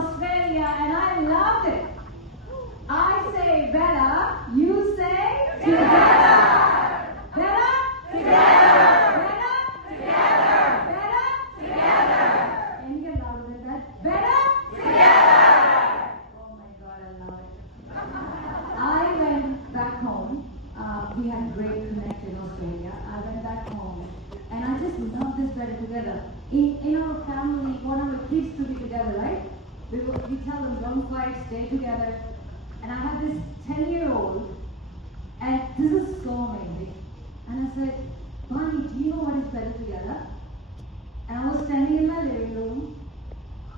Australia, and I loved it. I say better, you say together. Better? Together. Better? Together. Better? Together. Can you get louder than that? Better? Together. Oh my God, I love it. I went back home. We had a great connect in Australia. I went back home, and I just love this better together. In our family, want our kids to be together, right? We tell them don't fight, stay together. And I had this 10-year-old, and this is so amazing. And I said, Bonnie, do you know what is better together? And I was standing in my living room,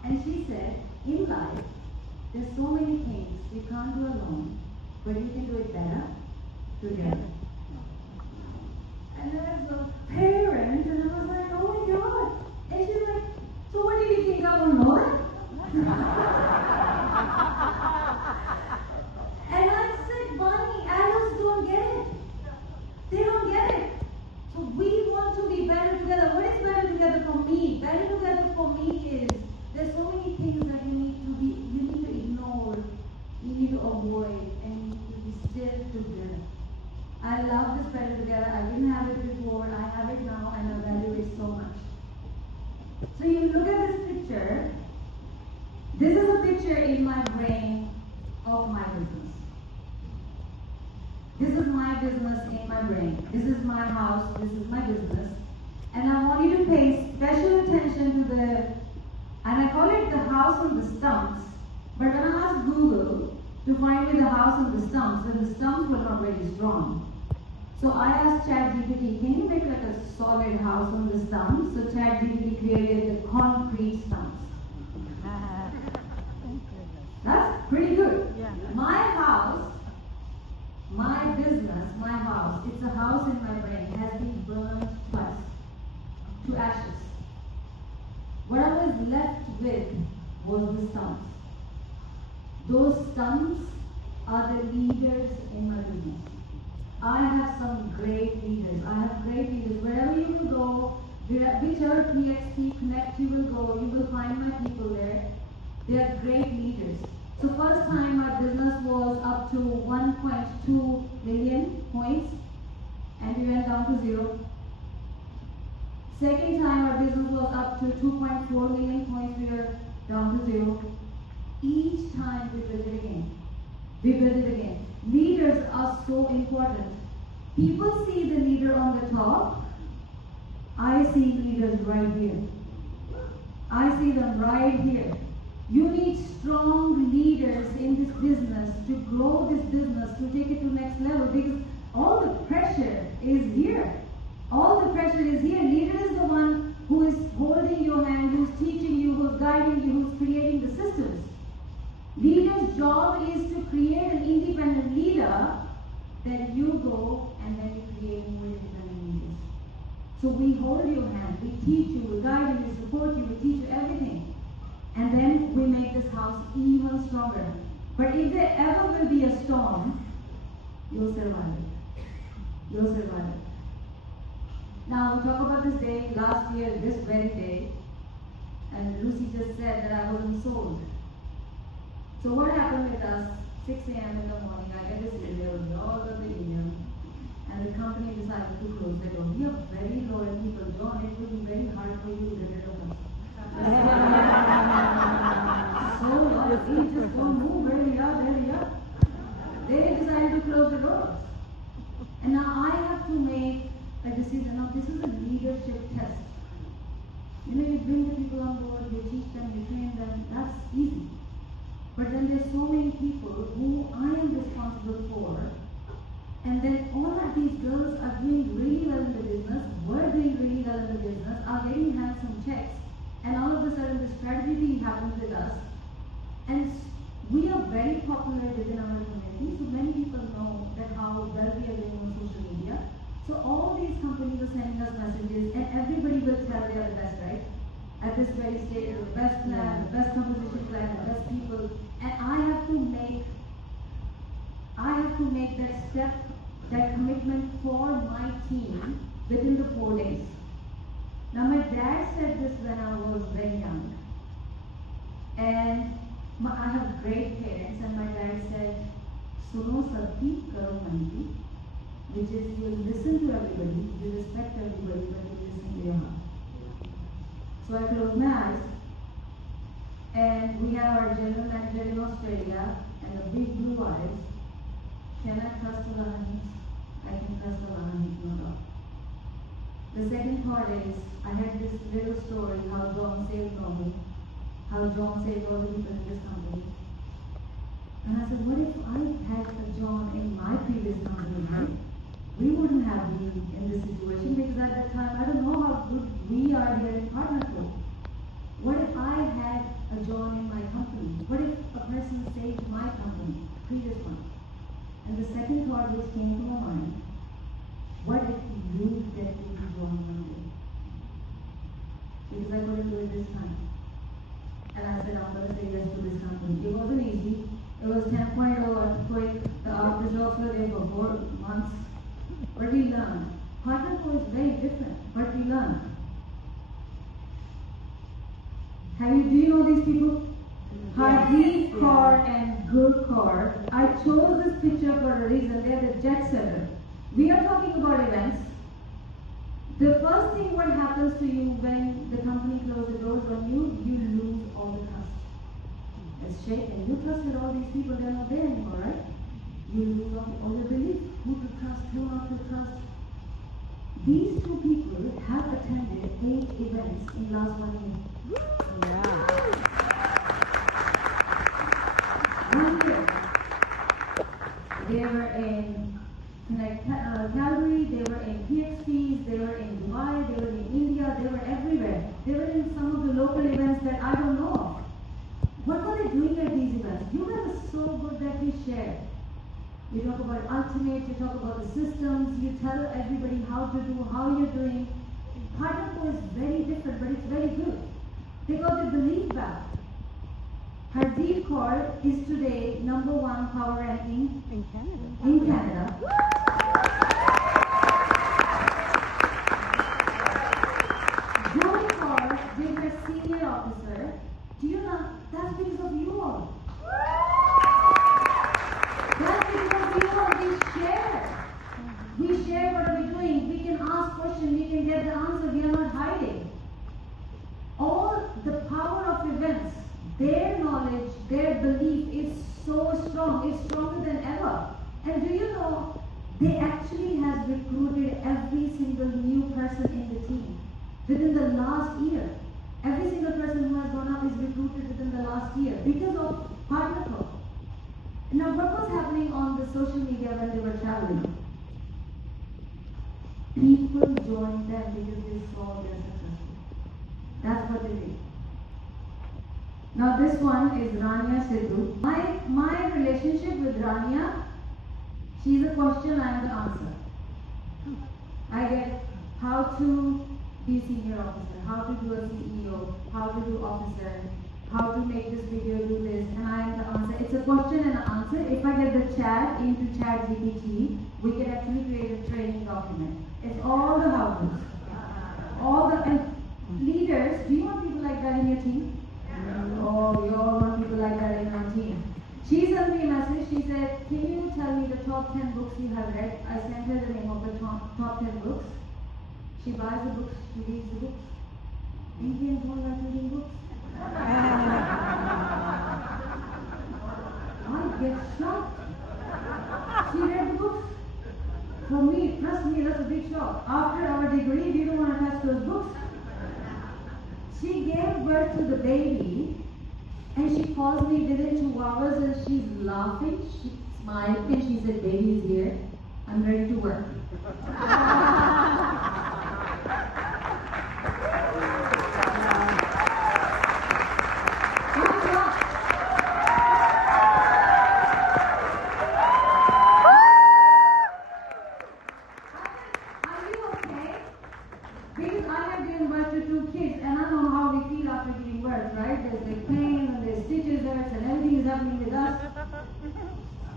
and she said, in life, there's so many things you can't do alone, but you can do it better together. And I was a parent, and I was like, oh my God. And she's like, so what do you think, I won't know it? And I said, Bonnie, adults don't get it. They don't get it. So we want to be better together. What is better together for me? Better together for me is there's so many things that you need to ignore, you need to avoid, and you need to be still together. I love this better together. I didn't have it before. I have it now, and I value it so much. So you look at this picture. This is a picture in my brain of my business. This is my business in my brain. This is my house. This is my business. And I want you to pay special attention to and I call it the house on the stumps. But when I asked Google to find me the house on the stumps, then the stumps were not very strong. So I asked ChatGPT, can you make like a solid house on the stumps? So ChatGPT created the concrete stumps. That's pretty good. Yeah. My house, my business, my house, it's a house in my brain, has been burned twice to ashes. What I was left with was the stumps. Those stumps are the leaders in my business. I have some great leaders. I have great leaders. Wherever you will go, whichever PXP Connect you will go, you will find my people there. They are great leaders. So first time my business was up to 1.2 million points, and we went down to 0. Second time our business was up to 2.4 million points, we were down to 0. Each time we build it again. We build it again. Leaders are so important. People see the leader on the top. I see leaders right here. I see them right here. You need strong leaders in this business to grow this business, to take it to the next level, because all the pressure is here. All the pressure is here. Leader is the one who is holding your hand, who's teaching you, who's guiding you, who's creating the systems. Leader's job is to create an independent leader, then you go and then you create more independent leaders. So we hold your hand, we teach you, we guide you, we support you, we teach you everything. And then we make this house even stronger. But if there ever will be a storm, you'll survive it. You'll survive it. Now we talk about this day, last year, this very day, and Lucy just said that I wasn't sold. So what happened with us, 6 a.m. in the morning, I get this email, we all got the email, and the company decided to close the door. We are very loyal people, John, it will be very hard for you to get rid of us. So we just don't move, where we are, there we are. They decided to close the doors. And now I have to make a decision. Now this is a leadership test. You know, you bring the people on board, you teach them, you train them, that's easy. But then there's so many people who I am responsible for, and then all of these girls are doing really well in the business, were doing really well in the business, are getting handsome checks, and all of a sudden the strategy happens with us. And we are very popular within our community, so many people know that how well we are doing on social media. So all these companies are sending us messages, and everybody will tell they are the best, right? At this very stage, the best plan, the best composition plan, the best people, and I have to make that step, that commitment for my team within the 4 days. Now my dad said this when I was very young, and I have great parents, and my dad said, "Suno sabki, karo manki," which is you listen to everybody, you respect everybody, but you listen to your heart. So I closed my eyes, and we have our general manager in Australia and the big blue eyes. Can I trust Allah? I can trust Allah, no doubt. The second part is, I had this little story how John saved me, how John saved all the people in this company. And I said, what if I had a John in my previous company, right? We wouldn't have been in this situation because at that time, I don't know how good we are here in partnership. What if I had a John in my company? What if a person saved my company, previous one? And the second thought which came to my mind, what if you get to be John one day? Because I couldn't do it this time. And I said, I'm going to say yes to this company. It wasn't easy. It was 10.0 earthquake. The aftershocks were there for 4 months. But we learned. Partnership is very different, but we learned. Do you know these people? Habia Gill and Gurkar. I chose this picture for a reason. They're the jet setter. We are talking about events. The first thing what happens to you when the company closes the doors on you lose all the trust. It's shaken. You trusted all these people, they're not there anymore, right? You lose all your belief. Who to trust, who not to trust. These two people have attended 8 events in the last 1 year. Yeah. 1 year. They were in Calgary, they were in PXPs, they were in Dubai, they were in India, they were everywhere. They were in some of the local events that I don't know of. What were they doing at these events? You guys are so good that we share. You talk about ultimate, you talk about the systems, you tell everybody how to do, how you're doing. Partnership is very different, but it's very good. They got their belief back. Habia Gill is today #1 power ranking In Canada. in Canada. Gurkar, they were senior officer. Do you know? That's because of you all. That's because of you all. We share. We share what are we doing. We can ask questions. We can get the answer. We are not hiding. All the power of events, their knowledge, their belief is so strong. It's stronger than ever. And do you know, they actually has recruited every single new person in the team within the last year. Every single person who has gone up is recruited within the last year because of partnership. Now, what was happening on the social media when they were traveling? People joined them because they saw their success. That's what they did. Now this one is Rania Sidhu. My relationship with Rania, she's a question, I am the answer. I get how to be senior officer, how to do a CEO, how to do officer, how to make this video, do this, and I am the answer. It's a question and an answer. If I get the chat into ChatGPT, we can actually create a training document. It's all the how-tos. All the, and leaders, do you want people like that in your team? Oh, you all want people like that in our team. She sent me a message. She said, can you tell me the top 10 books you have read? I sent her the name of the top 10 books. She buys the books, she reads the books. Indians don't like reading books. I get shocked. She read the books. For me, trust me, that's a big shock. After our degree, we don't want to touch those books. She gave birth to the baby, and she calls me within 2 hours, and she's laughing, she's smiling, and she said, baby is here, I'm ready to work.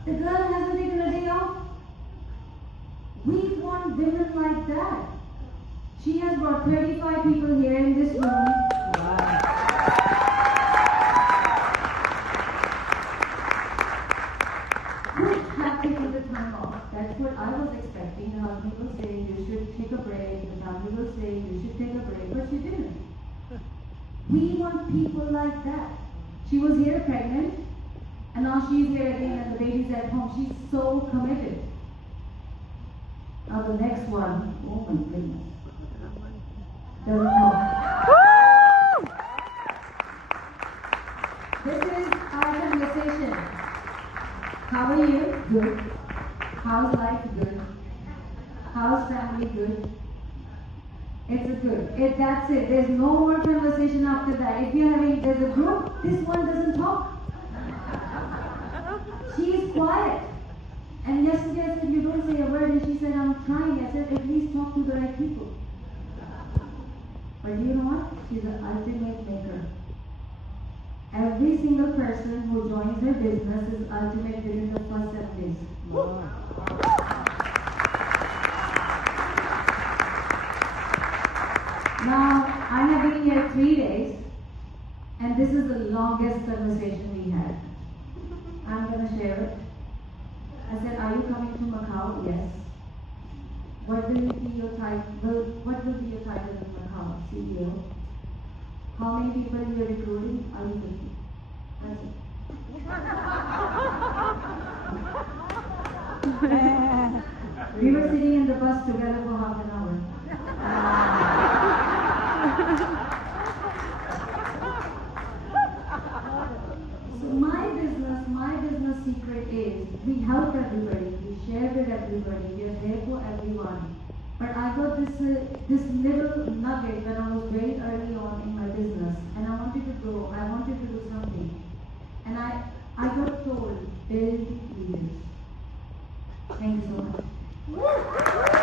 The girl hasn't taken a day off. We want women like that. She has brought 35 people here in this room. Wow. expecting. The husband was saying you should take a break. The family was saying you should take a break, but she didn't. We want people like that. She was here pregnant, and now she's here again, and the baby's at home. She's so committed. Now the next one, oh my goodness, doesn't talk. This is our conversation. How are you? Good. How's life? Good. How's family? Good. It's a good. That's it. There's no more conversation after that. If you're having, there's a group, this one doesn't talk. She is quiet. And yesterday I said, you don't say a word. And she said, I'm trying. I said, at least talk to the right people. But you know what? She's an ultimate maker. Every single person who joins her business is ultimate within the first 7 days. Wow. Now, I have been here 3 days, and this is the longest conversation we had. I'm going to share it. I said, are you coming to Macau? Yes. What will be your title? What will be your title in Macau? CEO. How many people you are recruiting? Are you 50? That's it. We were sitting in the bus together for half an hour. So my business secret is we help everybody, we share with everybody, we are there for everyone. But I got this little nugget when I was very early on in my business, and I wanted to grow, I wanted to do something. And I got told, build leaders. Thank you so much.